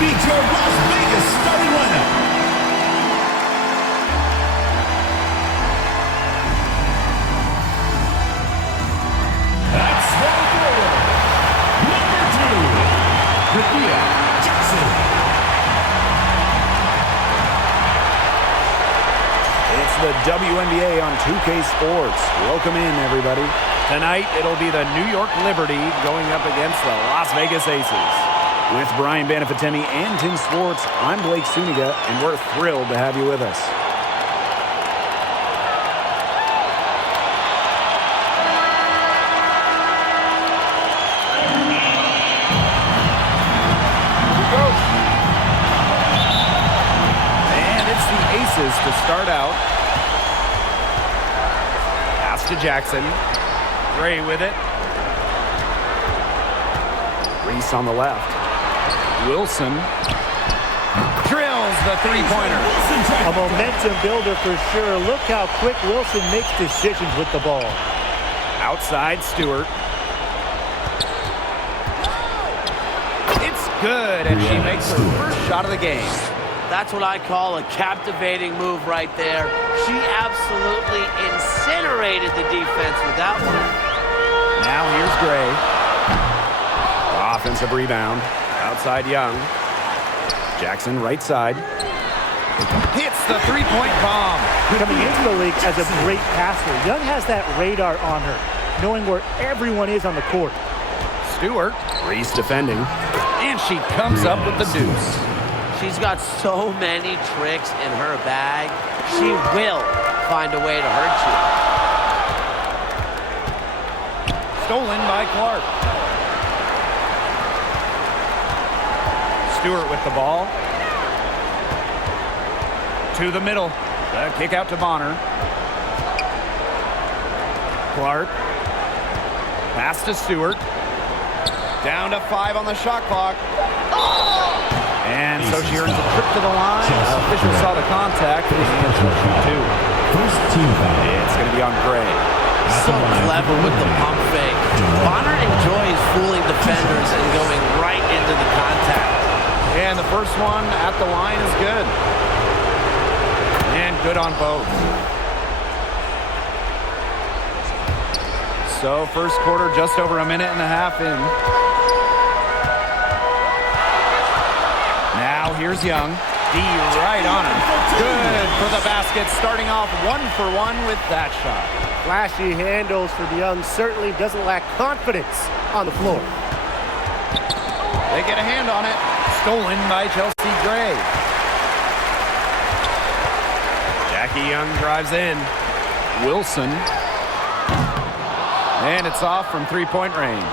Meet your Las Vegas starting lineup. At small forward, number 2, Rickea Jackson. It's the WNBA on 2K Sports. Welcome in, everybody. Tonight, it'll be the New York Liberty going up against the Las Vegas Aces. With Brian Banafitemi and Tim Swartz, I'm Blake Suniga, and we're thrilled to have you with us. And it's the Aces to start out. Pass to Jackson. Gray with it. Reese on the left. Wilson drills the three-pointer. A momentum builder for sure. Look how quick Wilson makes decisions with the ball. Outside Stewart. It's good, and she makes her first shot of the game. That's what I call a captivating move right there. She absolutely incinerated the defense with that one. Now here's Gray. Offensive rebound. Outside Young. Jackson right side. Hits the three-point bomb. Coming into the league as a great passer, Young has that radar on her, knowing where everyone is on the court. Stewart. Reese defending. And she comes up with the deuce. She's got so many tricks in her bag. She will find a way to hurt you. Stolen by Clark. Stewart with the ball. To the middle. The kick out to Bonner. Clark. Pass to Stewart. Down to 5 on the shot clock. And so she earns a trip to the line. Officials saw the contact. And she'll shoot 2. First team foul. It's going to be on Gray. So clever with the pump fake. Bonner enjoys fooling defenders and going right into the contact. And the first one at the line is good. And good on both. So first quarter just over a minute and a half in. Now here's Young. D right on him. Good for the basket. Starting off 1-for-1 with that shot. Flashy handles for the Young. Certainly doesn't lack confidence on the floor. They get a hand on it. Stolen by Chelsea Gray. Jackie Young drives in. Wilson. And it's off from three-point range.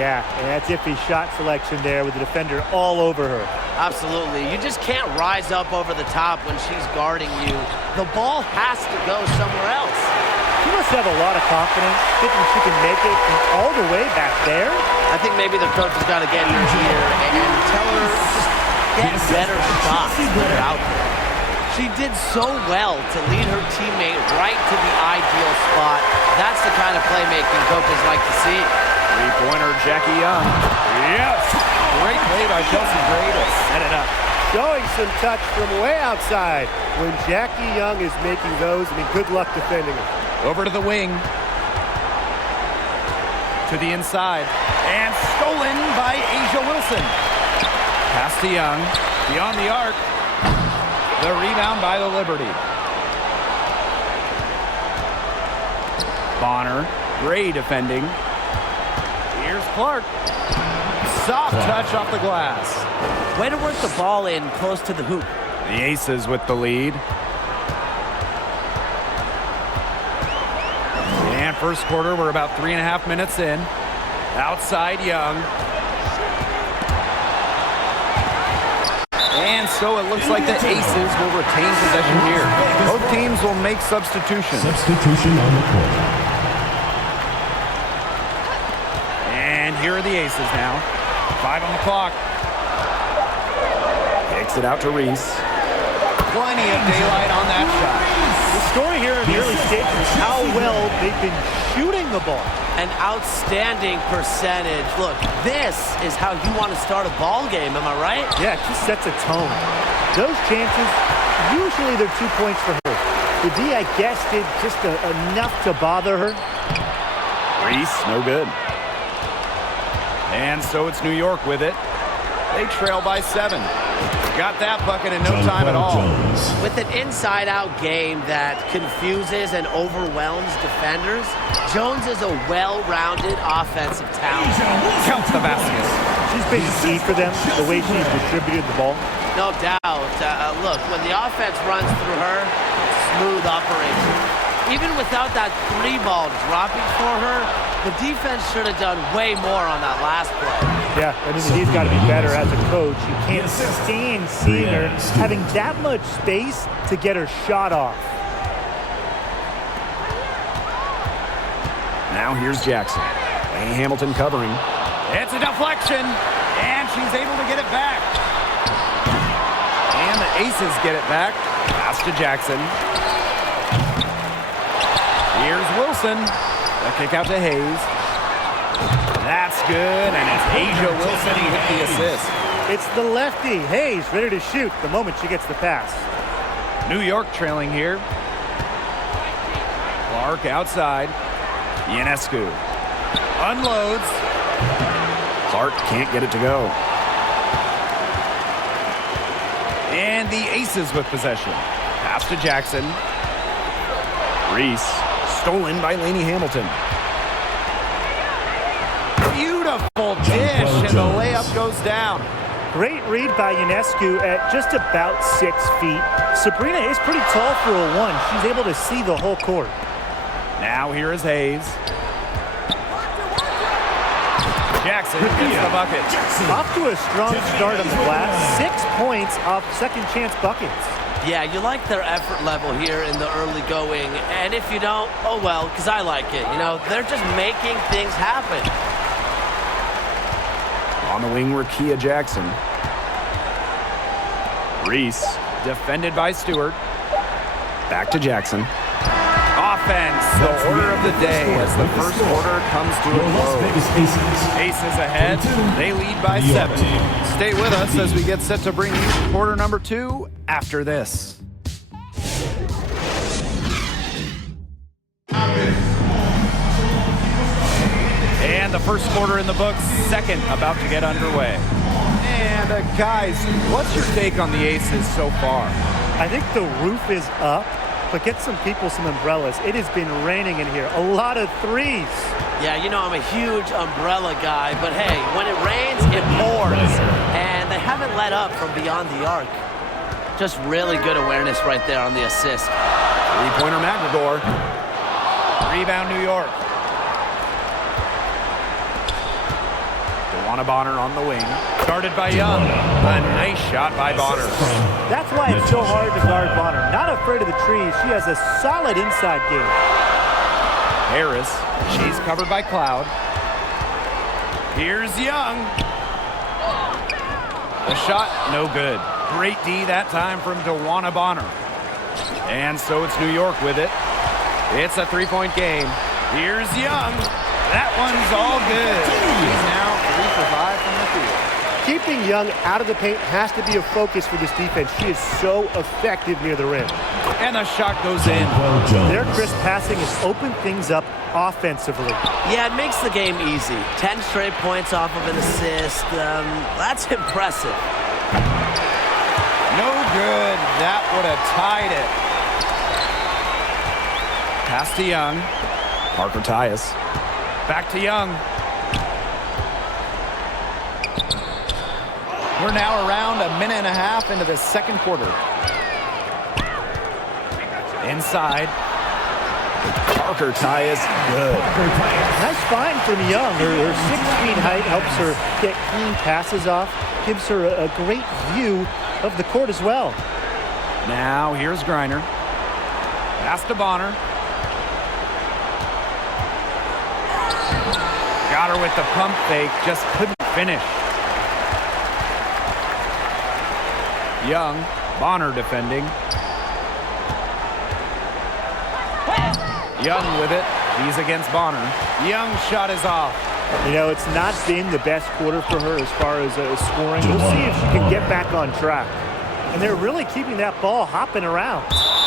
Yeah, and that's iffy shot selection there with the defender all over her. Absolutely. You just can't rise up over the top when she's guarding you. The ball has to go somewhere else. She must have a lot of confidence, thinking she can make it from all the way back there. I think maybe the coach has got to get in her ear and tell her just get better shots that are out there. She did so well to lead her teammate right to the ideal spot. That's the kind of playmaking coaches like to see. Three-pointer, Jackie Young. Yes! Great play by Chelsea Gray to set it up. Showing some touch from way outside. When Jackie Young is making those, I mean, good luck defending her. Over to the wing. To the inside. And stolen by Asia Wilson. Pass to Young. Beyond the arc. The rebound by the Liberty. Bonner. Gray defending. Here's Clark. Soft touch off the glass. Way to work the ball in close to the hoop. The Aces with the lead. And first quarter, we're about 3.5 minutes in. Outside Young. And so it looks like the Aces will retain possession here. Both teams will make substitutions. Substitution on the court. And here are the Aces now. 5 on the clock. Kicks it out to Reese. Plenty of daylight on that shot. The story here in the early stages is how well they've been shooting the ball. An outstanding percentage. Look, this is how you want to start a ball game, am I right? Yeah, it just sets a tone. Those chances, usually they're 2 points for her. The D, I guess, did just enough to bother her. Reese, no good. And so it's New York with it. They trail by 7. Got that bucket in no time at all. With an inside-out game that confuses and overwhelms defenders, Jones is a well-rounded offensive talent. Count the baskets. She's been key for them, the way she's distributed the ball. No doubt. Look, when the offense runs through her, smooth operation. Even without that 3-ball dropping for her, the defense should have done way more on that last play. Yeah, I mean, he's got to be better as a coach. You can't stand seeing her having that much space to get her shot off. Now here's Jackson. Lane Hamilton covering. It's a deflection, and she's able to get it back. And the Aces get it back. Pass to Jackson. Here's Wilson. The kick out to Hayes. That's good, and it's Asia Wilson with the assist. It's the lefty, Hayes, ready to shoot the moment she gets the pass. New York trailing here. Clark outside. Ionescu unloads. Clark can't get it to go. And the Aces with possession. Pass to Jackson. Reese. Stolen by Laney Hamilton. Beautiful dish, and the layup goes down. Great read by Ionescu at just about 6 feet. Sabrina is pretty tall for a 1. She's able to see the whole court. Now here is Hayes. Jackson gets the bucket. Off to a strong start on the glass. 6 points off second chance buckets. Yeah, you like their effort level here in the early going. And if you don't, oh well, because I like it. You know, they're just making things happen. On the wing, Rakia Jackson. Reese, defended by Stewart. Back to Jackson. Offense, the order of the day as the first quarter comes to a close. Aces ahead, they lead by 7. Stay with us as we get set to bring you quarter number 2 after this. And the first quarter in the books, second about to get underway. And guys, what's your take on the Aces so far? I think the roof is up, but get some people some umbrellas. It has been raining in here. A lot of threes. Yeah, you know I'm a huge umbrella guy, but hey, when it rains, it pours. And they haven't let up from beyond the arc. Just really good awareness right there on the assist. Three-pointer McGregor. Rebound New York. DeWanna Bonner on the wing. Guarded by Young. A nice shot by Bonner. That's why it's so hard to guard Bonner. Not afraid of the trees. She has a solid inside game. Harris. She's covered by Cloud. Here's Young. The shot, no good. Great D that time from DeWanna Bonner. And so it's New York with it. It's a three-point game. Here's Young. That one's all good. He's now 3 for 5 from the field. Keeping Young out of the paint has to be a focus for this defense. She is so effective near the rim. And the shot goes in. Their crisp passing has opened things up offensively. Yeah, it makes the game easy. 10 straight points off of an assist. That's impressive. No good. That would have tied it. Pass to Young. Parker Tyus. Back to Young. We're now around a minute and a half into the second quarter. Inside. Parker Tyus, good. Nice find from Young. Her 6 feet height helps her get clean passes off. Gives her a great view of the court as well. Now here's Griner. Pass to Bonner. Got her with the pump fake, just couldn't finish. Young, Bonner defending. Young with it. He's against Bonner. Young's shot is off. You know, it's not been the best quarter for her as far as scoring. We'll see if she can get back on track. And they're really keeping that ball hopping around.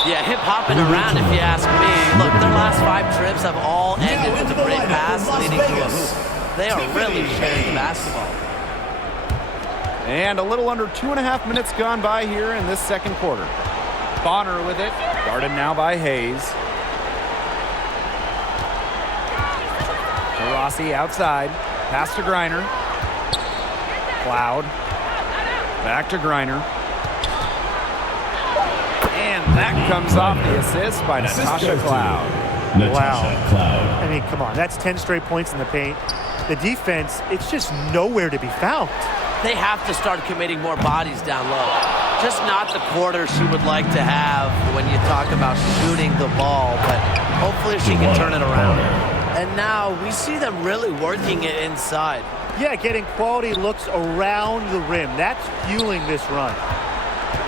Yeah, hip-hopping around if you ask me. Look, their last 5 trips have all ended with a great pass leading to a hoop. They are really sharing the basketball. And a little under 2.5 minutes gone by here in this second quarter. Bonner with it. Guarded now by Hayes. Rossi outside. Pass to Griner. Cloud. Back to Griner. And that comes off the assist by Natasha Cloud. Wow. I mean, come on. That's 10 straight points in the paint. The defense, it's just nowhere to be found. They have to start committing more bodies down low. Just not the quarter she would like to have when you talk about shooting the ball, but hopefully she can turn it around. And now we see them really working it inside. Yeah, getting quality looks around the rim. That's fueling this run.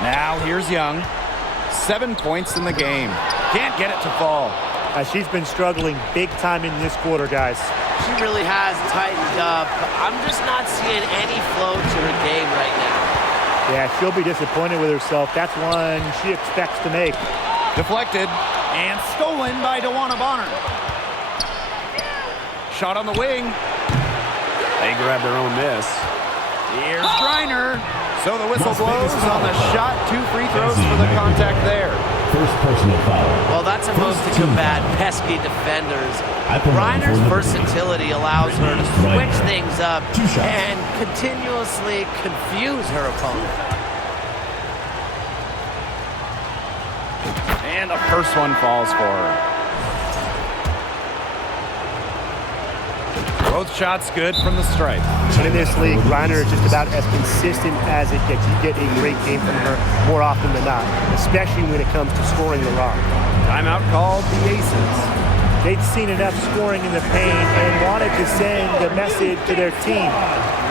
Now here's Young. 7 points in the game. Can't get it to fall. She's been struggling big time in this quarter, guys. She really has tightened up. I'm just not seeing any flow to her game right now. Yeah, she'll be disappointed with herself. That's one she expects to make. Deflected and stolen by DeWanna Bonner. Shot on the wing. They grab their own miss. Here's Griner. So the whistle blows on the shot. 2 free throws for the contact there. First personal foul. Well, that's a move to combat pesky defenders. Griner's versatility allows her to switch things up and continuously confuse her opponent. And the first one falls for her. Both shots good from the stripe. And in this league, Griner is just about as consistent as it gets. You get a great game from her more often than not, especially when it comes to scoring the rock. Timeout called the Aces. They'd seen enough scoring in the paint and wanted to send a message to their team.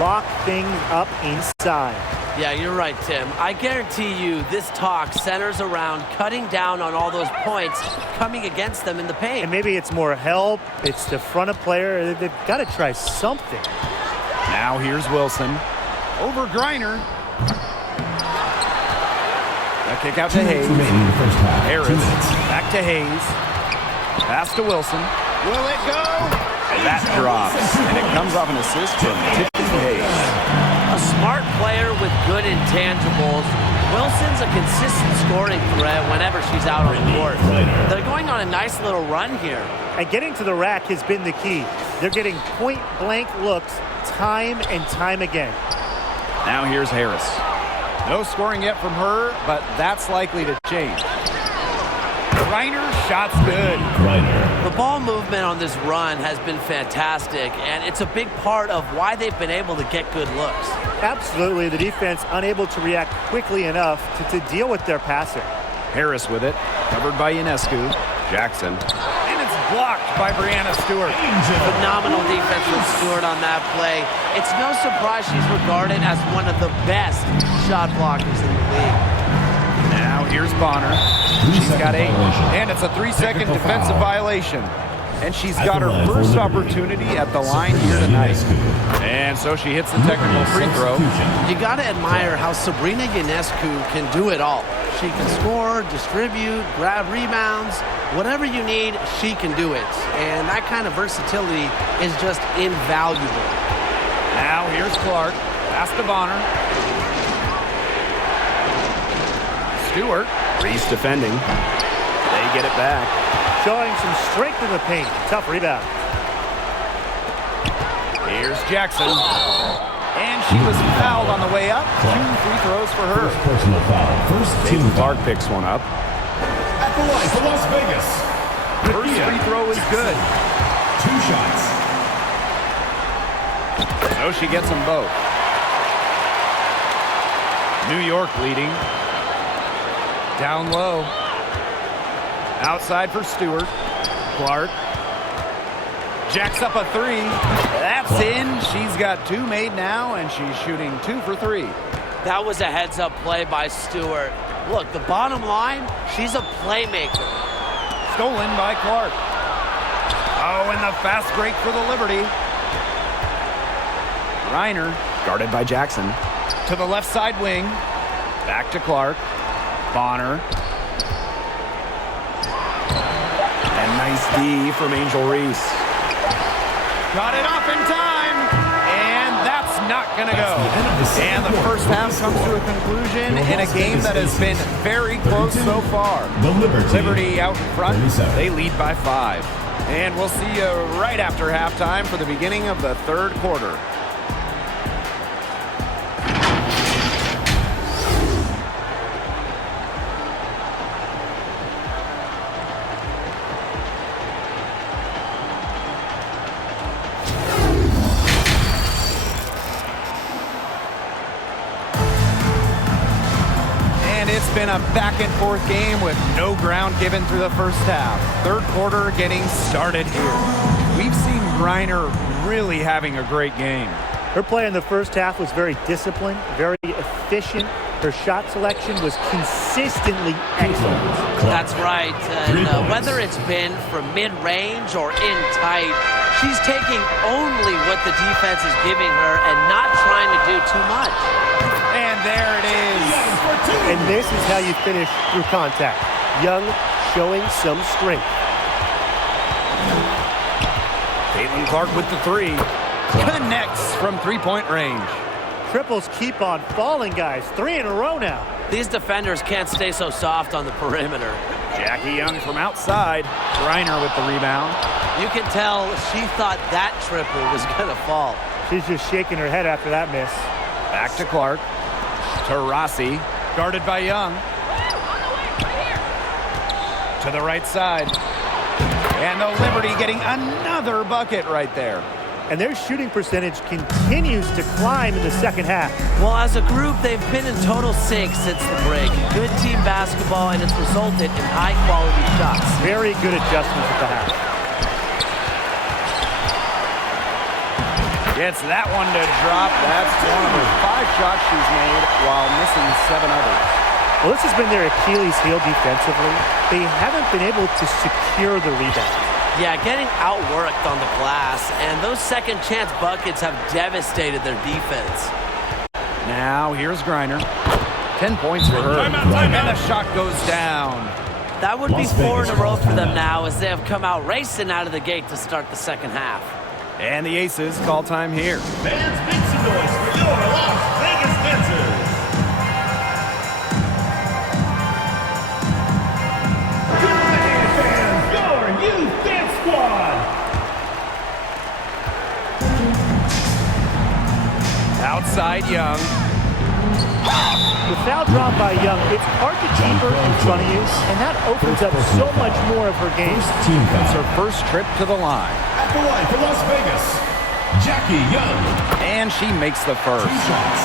Lock things up inside. Yeah, you're right, Tim. I guarantee you this talk centers around cutting down on all those points coming against them in the paint. And maybe it's more help. It's the front of player. They've got to try something. Now here's Wilson. Over Griner. A kick out to Hayes. Harris. Back to Hayes. Pass to Wilson. Will it go? That drops. And it comes off an assist from Tiffany Hayes. A smart player with good intangibles. Wilson's a consistent scoring threat whenever she's out on the court. They're going on a nice little run here. And getting to the rack has been the key. They're getting point-blank looks time and time again. Now here's Harris. No scoring yet from her, but that's likely to change. Griner, shot's good. The ball movement on this run has been fantastic, and it's a big part of why they've been able to get good looks. Absolutely, the defense unable to react quickly enough to deal with their passing. Harris with it, covered by Ionescu. Jackson. And it's blocked by Breanna Stewart. Phenomenal defense from Stewart on that play. It's no surprise she's regarded as one of the best shot blockers in the league. Now here's Bonner. She's got 8, and it's a 3-second defensive violation. And she's got her first opportunity at the line here tonight. And so she hits the technical free throw. You got to admire how Sabrina Ionescu can do it all. She can score, distribute, grab rebounds. Whatever you need, she can do it. And that kind of versatility is just invaluable. Now here's Clark. Pass to Bonner. Stewart. Reese defending. They get it back. Showing some strength in the paint. Tough rebound. Here's Jackson. And she was fouled on the way up. 2 free throws for her. First personal foul. First team Clark picks one up. At the line for Las Vegas. First free throw is good. 2 shots. So she gets them both. New York leading. Down low. Outside for Stewart. Clark. Jacks up a 3. That's in. She's got 2 made now, and she's shooting 2 for 3. That was a heads-up play by Stewart. Look, the bottom line, she's a playmaker. Stolen by Clark. Oh, and the fast break for the Liberty. Reiner, guarded by Jackson. To the left side wing. Back to Clark. Bonner. And nice D from Angel Reese. Got it off in time. And that's not going to go. And the first half comes to a conclusion in a game that has been very close so far. The Liberty out in front. 37. They lead by 5. And we'll see you right after halftime for the beginning of the third quarter. It's been a back-and-forth game with no ground given through the first half. Third quarter getting started here. We've seen Reiner really having a great game. Her play in the first half was very disciplined, very efficient. Her shot selection was consistently excellent. That's right. Whether it's been from mid-range or in tight, she's taking only what the defense is giving her and not trying to do too much. And there it is. And this is how you finish through contact. Young showing some strength. Caitlin Clark with the 3. Connects from three-point range. Triples keep on falling, guys. 3 in a row now. These defenders can't stay so soft on the perimeter. Jackie Young from outside. Reiner with the rebound. You can tell she thought that triple was going to fall. She's just shaking her head after that miss. Back to Clark. To Rossi. Guarded by Young. To the right side. And the Liberty getting another bucket right there. And their shooting percentage continues to climb in the second half. Well, as a group, they've been in total sync since the break. Good team basketball, and it's resulted in high-quality shots. Very good adjustments at the half. Gets that one to drop. That's one of her 5 shots she's made while missing 7 others. Well, this has been their Achilles heel defensively. They haven't been able to secure the rebound. Yeah, getting outworked on the glass, and those second chance buckets have devastated their defense. Now, here's Griner. 10 points for her. And the shot goes down. That would be 4 in a row for them now as they have come out racing out of the gate to start the second half. And the Aces call time here. Fans, make some noise for your Las Vegas dancers. Good night, fans. Your youth dance squad. Outside Young. The foul drawn by Young, it's hard to keep her in front of you, and that opens up so much more of her game. Team It's foul. her first trip to the line. At the line for Las Vegas, Jackie Young. And she makes the first. 2 shots.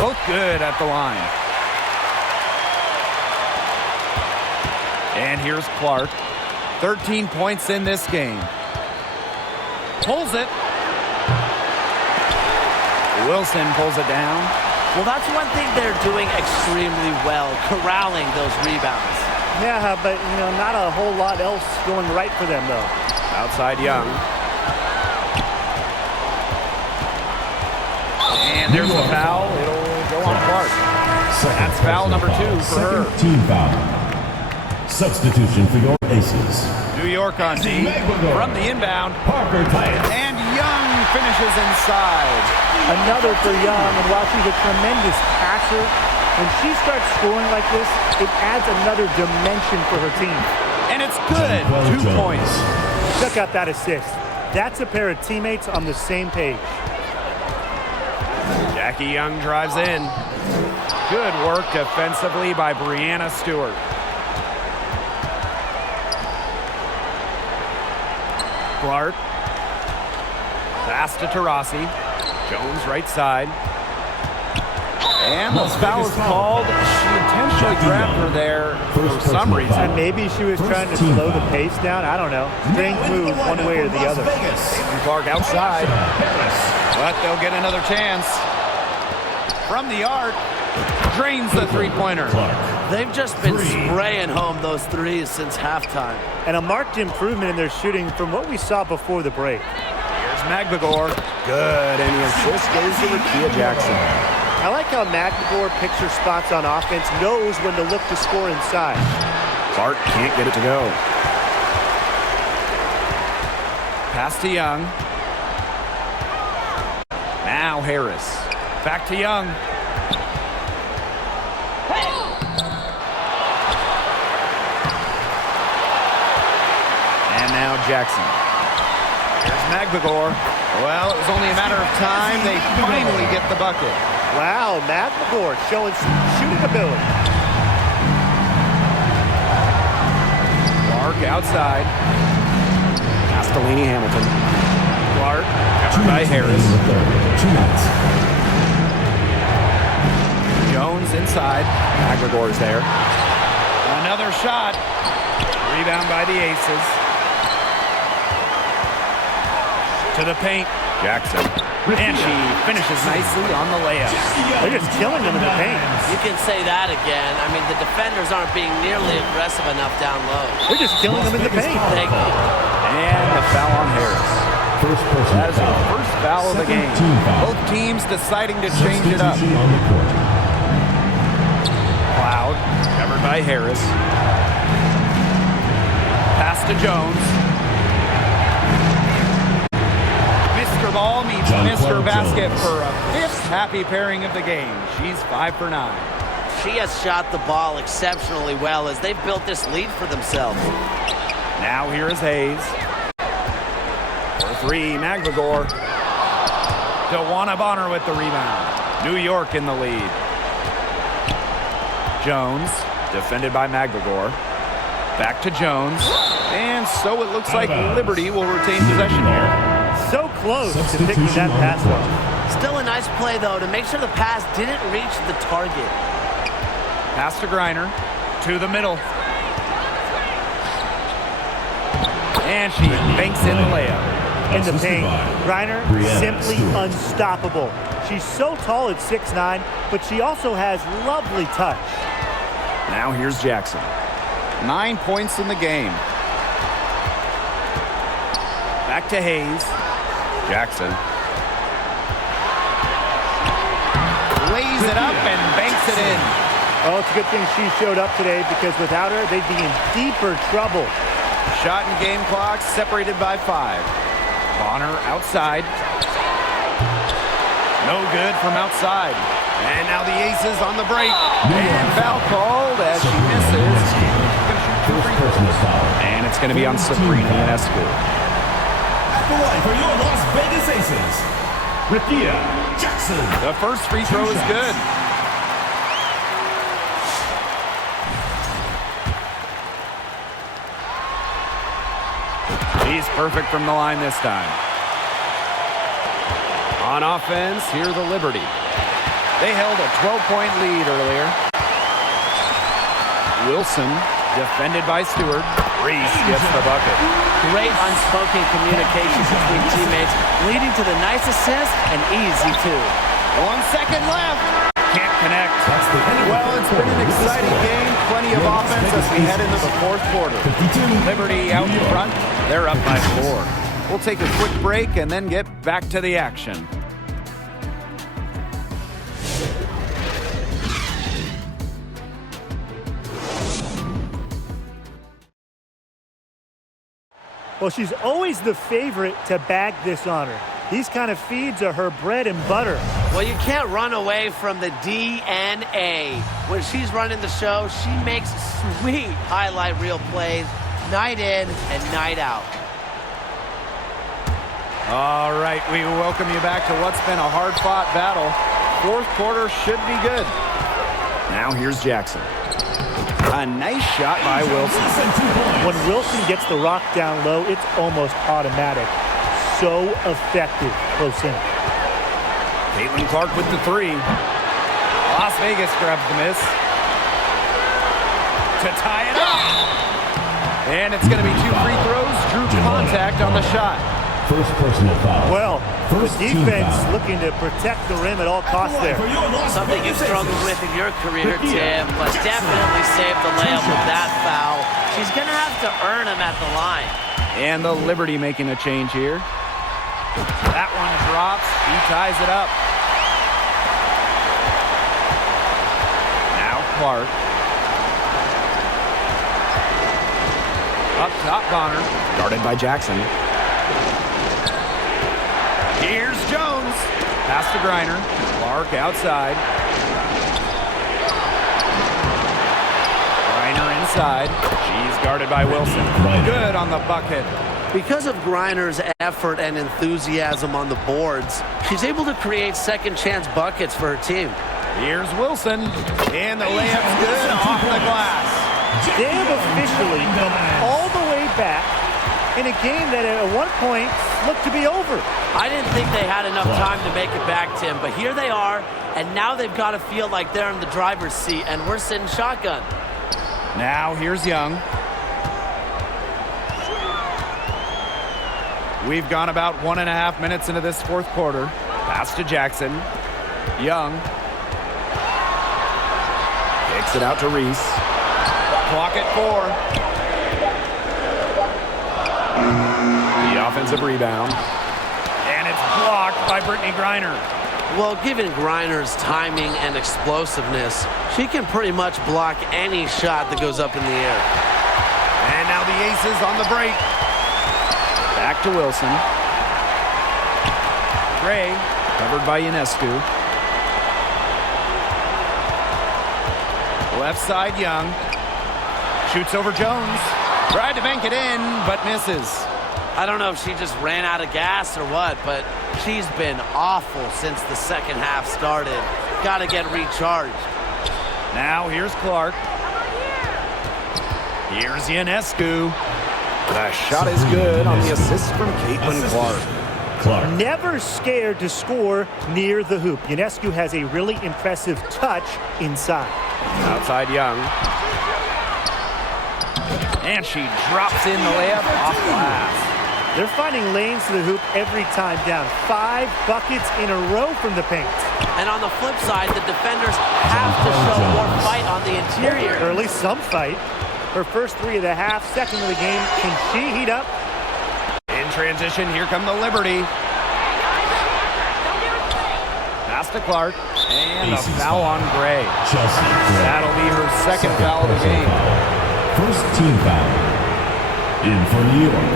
Both good at the line. And here's Clark. 13 points in this game. Pulls it. Wilson pulls it down. Well, that's one thing they're doing extremely well, corralling those rebounds. Yeah, but, not a whole lot else going right for them, though. Outside Young. And there's the foul. It'll go on Clark. That's foul number 2 for her. Second team foul. Substitution for your Aces. New York on D. From the inbound. Parker Tyus. And Young finishes inside. Another for Young, and while she's a tremendous passer, when she starts scoring like this, it adds another dimension for her team. And it's good. 2 points. Check out that assist. That's a pair of teammates on the same page. Jackie Young drives in. Good work defensively by Brianna Stewart. Clark. Pass to Tarasi. Jones right side. And the foul is called. She intentionally grabbed her there for some reason. And maybe she was trying to slow the pace down. I don't know. Strange move one way or the other. And Clark outside. But they'll get another chance. from the arc. Drains the three-pointer. They've just been spraying home those threes since halftime. And a marked improvement in their shooting from what we saw before the break. Here's Magvagor. Good, and the assist goes to Rickea Jackson. I like how Magvagor picks her spots on offense, knows when to look to score inside. Clark can't get it to go. Pass to Young. Now Harris. Back to Young. And now Jackson. Here's Magvagor. Well, it was only a matter of time. They finally get the bucket. Wow, Magvagor showing some shooting ability. Clark outside. Pass to Laney Hamilton. Clark, covered by Harris. Jones inside. Magvagor's there. Another shot. Rebound by the Aces. To the paint. Jackson. And she finishes nicely on the layup. They're just killing them in the paint. You can say that again. I mean, the defenders aren't being nearly aggressive enough down low. They're just killing them in the paint. Thank you. And the foul on Harris. That is the first foul of the game. Both teams deciding to change it up. Cloud, covered by Harris. Pass to Jones. Mr. Ball meets Mr. Basket for a fifth happy pairing of the game. She's 5 for 9. She has shot the ball exceptionally well as they've built this lead for themselves. Now here is Hayes. For 3, Magvagor. DeWanna Bonner with the rebound. New York in the lead. Jones, defended by Magvagor. Back to Jones. And so it looks like Liberty will retain possession here. So close to picking that pass off. Still a nice play, though, to make sure the pass didn't reach the target. Pass to Griner. To the middle. And she banks in the layup. In the paint, Griner simply unstoppable. She's so tall at 6'9", but she also has lovely touch. Now here's Jackson. 9 points in the game. Back to Hayes. Jackson. Lays it up and banks it in. Oh, it's a good thing she showed up today because without her, they'd be in deeper trouble. Shot and game clock separated by 5. Bonner outside. No good from outside. And now the Aces on the break. And foul called as she misses. And it's going to be on Sabrina Ionescu. The line for your Las Vegas Aces, Rickea Jackson. The first free throw is good. He's perfect from the line this time. On offense, here the Liberty. They held a 12-point lead earlier. Wilson, defended by Stewart. Reese gets the bucket. Great unspoken communication between teammates, leading to the nice assist and easy 2. 1 second left. Can't connect. Well, it's been an exciting game. Plenty of offense as we head into the fourth quarter. Liberty out in front. They're up by 4. We'll take a quick break and then get back to the action. Well, she's always the favorite to bag this honor. These kind of feeds are her bread and butter. Well, you can't run away from the DNA. When she's running the show, she makes sweet highlight reel plays night in and night out. All right, we welcome you back to what's been a hard-fought battle. Fourth quarter should be good. Now here's Jackson. A nice shot by Wilson. When Wilson gets the rock down low, it's almost automatic. So effective close in. Caitlin Clark with the 3. Las Vegas grabs the miss. To tie it up. And it's going to be 2 free throws. Drew contact on the shot. First personal foul. Well, The defense looking to protect the rim at all costs there. Something you've struggled with in your career, Tim, but definitely saved the layup with that foul. She's going to have to earn him at the line. And the Liberty making a change here. That one drops. He ties it up. Now Clark. Up top, Bonner. Guarded by Jackson. Here's Jones. Pass to Griner. Clark outside. Griner inside. She's guarded by Wilson. Good on the bucket. Because of Griner's effort and enthusiasm on the boards, she's able to create second-chance buckets for her team. Here's Wilson. And the layup's good off the glass. They have officially come all the way back in a game that at one point looked to be over. I didn't think they had enough time to make it back, Tim, but here they are, and now they've got to feel like they're in the driver's seat, and we're sitting shotgun. Now here's Young. We've gone about 1.5 minutes into this fourth quarter. Pass to Jackson. Young. Kicks it out to Reese. Clock at 4. The offensive rebound. And it's blocked by Brittany Griner. Well, given Griner's timing and explosiveness, she can pretty much block any shot that goes up in the air. And now the Aces on the break. Back to Wilson. Gray, covered by Ionescu. Left side, Young. Shoots over Jones. Tried to bank it in, but misses. I don't know if she just ran out of gas or what, but she's been awful since the second half started. Got to get recharged. Now here's Clark. Here's Ionescu. The shot is good on the assist from Caitlin Clark. Never scared to score near the hoop. Ionescu has a really impressive touch inside. Outside Young. And she drops in the layup off glass. They're finding lanes to the hoop every time down. 5 buckets in a row from the paint. And on the flip side, the defenders have to show more fight on the interior. Or at least some fight. Her first 3 of the half, second of the game. Can she heat up? In transition, here come the Liberty. Pass to Clark. And a foul on Gray. That'll be her second foul of the game. First team foul. In for New York,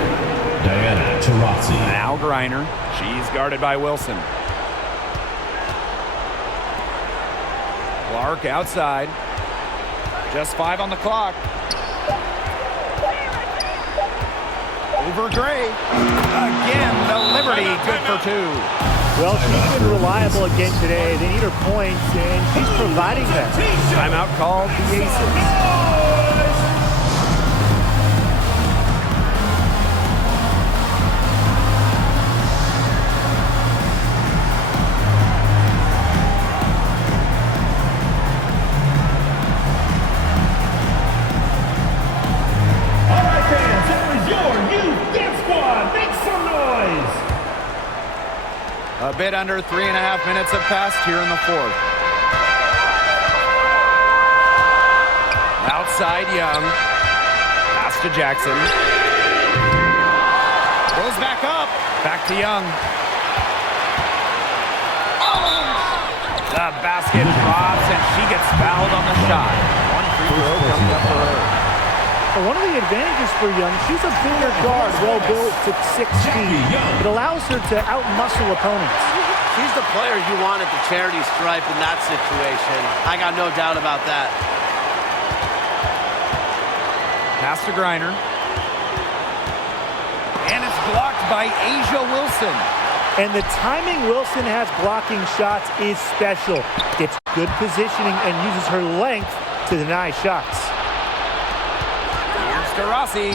Diana Taurasi. Now Griner. She's guarded by Wilson. Clark outside. Just 5 on the clock. Over Gray. Again, the Liberty good for 2. Well, she's been reliable again today. They need her points, and she's providing them. Timeout called the Aces. A bit under 3.5 minutes have passed here in the fourth. Outside Young. Pass to Jackson. Goes back up. Back to Young. The basket drops and she gets fouled on the shot. 1 free throw coming up for her. One of the advantages for Young, she's a bigger guard, well built at 6 feet. It allows her to outmuscle opponents. She's the player you want at the charity stripe in that situation. I got no doubt about that. Pass to Griner. And it's blocked by Asia Wilson. And the timing Wilson has blocking shots is special. Gets good positioning and uses her length to deny shots. Taurasi.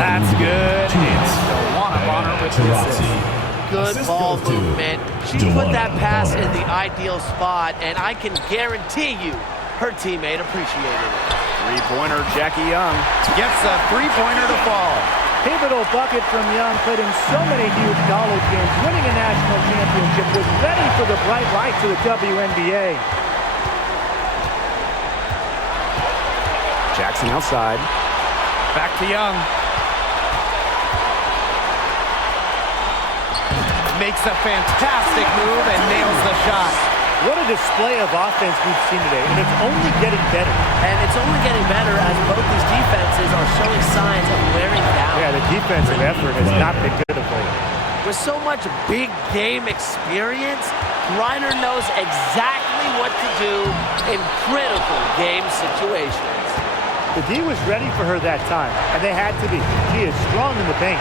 That's good. And DeWanna Bonner with the assist. Good ball movement. She put that pass in the ideal spot, and I can guarantee you her teammate appreciated it. Three-pointer Jackie Young gets a three-pointer to fall. Pivotal bucket from Young, played in so many huge college games, winning a national championship, was ready for the bright lights of the WNBA. Jackson outside. Back to Young. Makes a fantastic move and nails the shot. What a display of offense we've seen today, and it's only getting better. And it's only getting better as both these defenses are showing signs of wearing down. Yeah, the defensive effort has not been good of late. With so much big game experience, Griner knows exactly what to do in critical game situations. The D was ready for her that time, and they had to be. She is strong in the paint.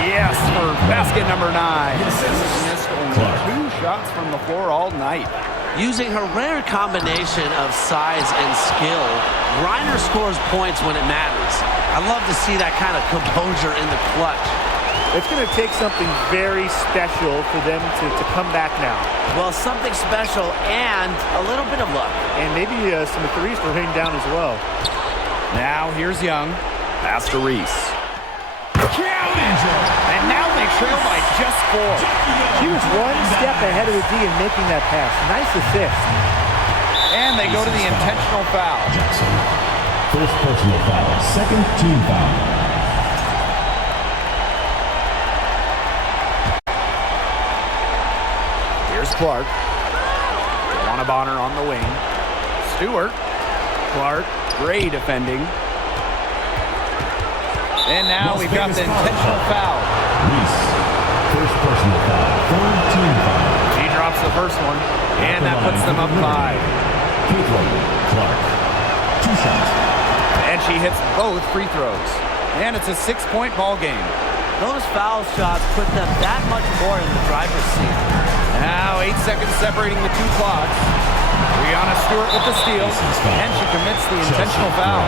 Yes, for basket number 9. Missed only 2 shots from the floor all night. Using her rare combination of size and skill, Griner scores points when it matters. I love to see that kind of composure in the clutch. It's going to take something very special for them to come back now. Well, something special and a little bit of luck. And maybe some threes for hitting down as well. Now here's Young. Pass to Reese. And now they trail by just 4. She was one step ahead of the D in making that pass. Nice assist. And they go to the intentional foul. Jackson. First personal foul. Second team foul. Here's Clark. Juana Bonner on the wing. Stewart. Clark. Gray defending. And now we've got the intentional foul. Reese. First personal foul. Third team foul. He drops the first one. And that puts them up 5. Caitlin Clark. 2 shots. And she hits both free throws. And it's a 6-point ball game. Those foul shots put them that much more in the driver's seat. Now 8 seconds separating the 2 clocks. Brianna Stewart with the steal. And she commits the intentional foul.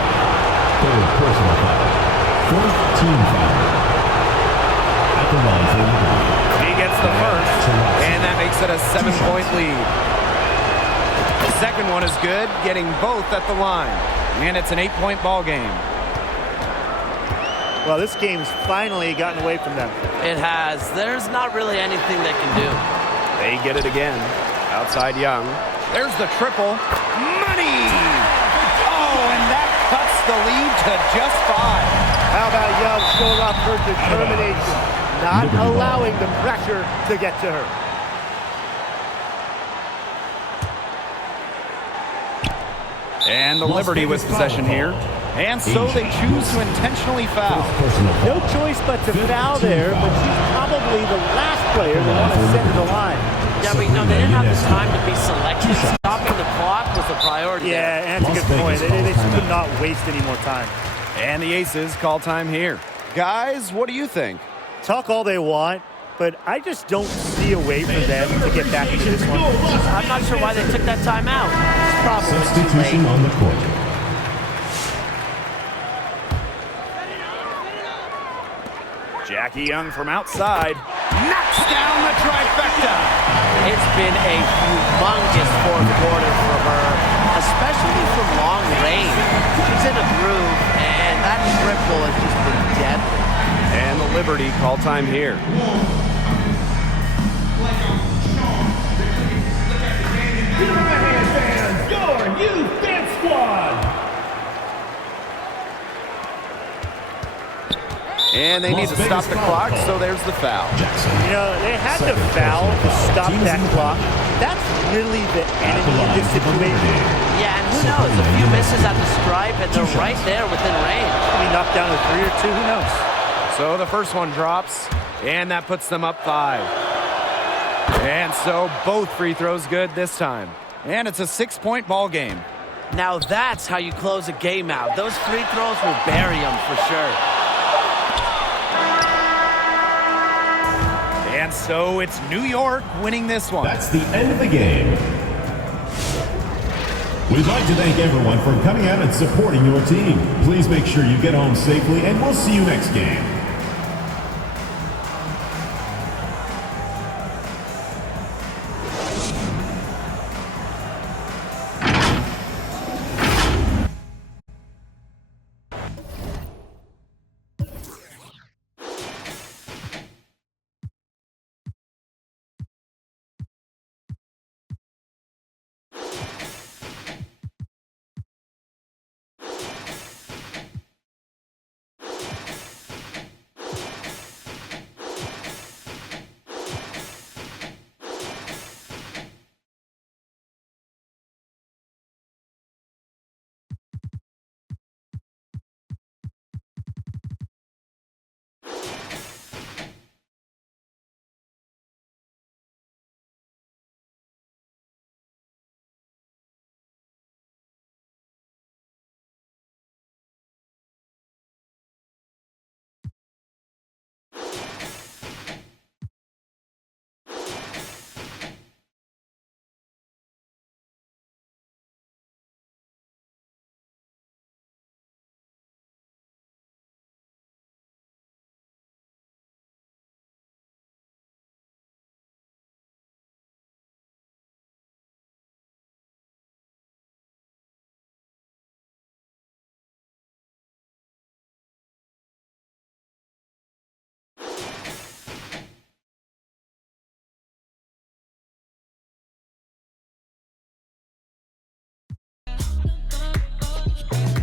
Third personal foul. Fourth team foul. At the line for Liberty. He gets the first, and that makes it a 7-point lead. The second one is good, getting both at the line. And it's an 8-point ball game. Well, this game's finally gotten away from them. It has. There's not really anything they can do. They get it again. Outside Young. There's the triple. Money! Oh, and that cuts the lead to just 5. How about Young showing off her determination, not allowing the pressure to get to her. And the Liberty with possession here. And so they choose to intentionally foul. No choice but to foul there, but she's probably the last player they want to send to the line. Yeah, but they didn't have the time to be selective. Stopping the clock was a priority. Yeah, and that's a good point. They just could not waste any more time. And the Aces call time here. Guys, what do you think? Talk all they want, but I just don't see a way for them to get back into this one. I'm not sure why they took that time out. It's probably too Substitution late. on the court. Jackie Young from outside knocks down the trifecta. It's been a humongous fourth quarter for her, especially from long range. She's in a groove, and that triple has just been deadly. And the Liberty call time here. Give them a hand, fans. Your youth dance squad. And they need to stop the clock, so there's the foul. You know, they had to foul to stop that clock. That's really the enemy in this situation. Yeah, and who knows? A few misses at the stripe, and they're right there within range. Maybe knocked down a 3 or 2, who knows? So the first one drops, and that puts them up 5. And so both free throws good this time. And it's a 6-point ball game. Now that's how you close a game out. Those free throws will bury them for sure. And so it's New York winning this one. That's the end of the game. We'd like to thank everyone for coming out and supporting your team. Please make sure you get home safely, and we'll see you next game.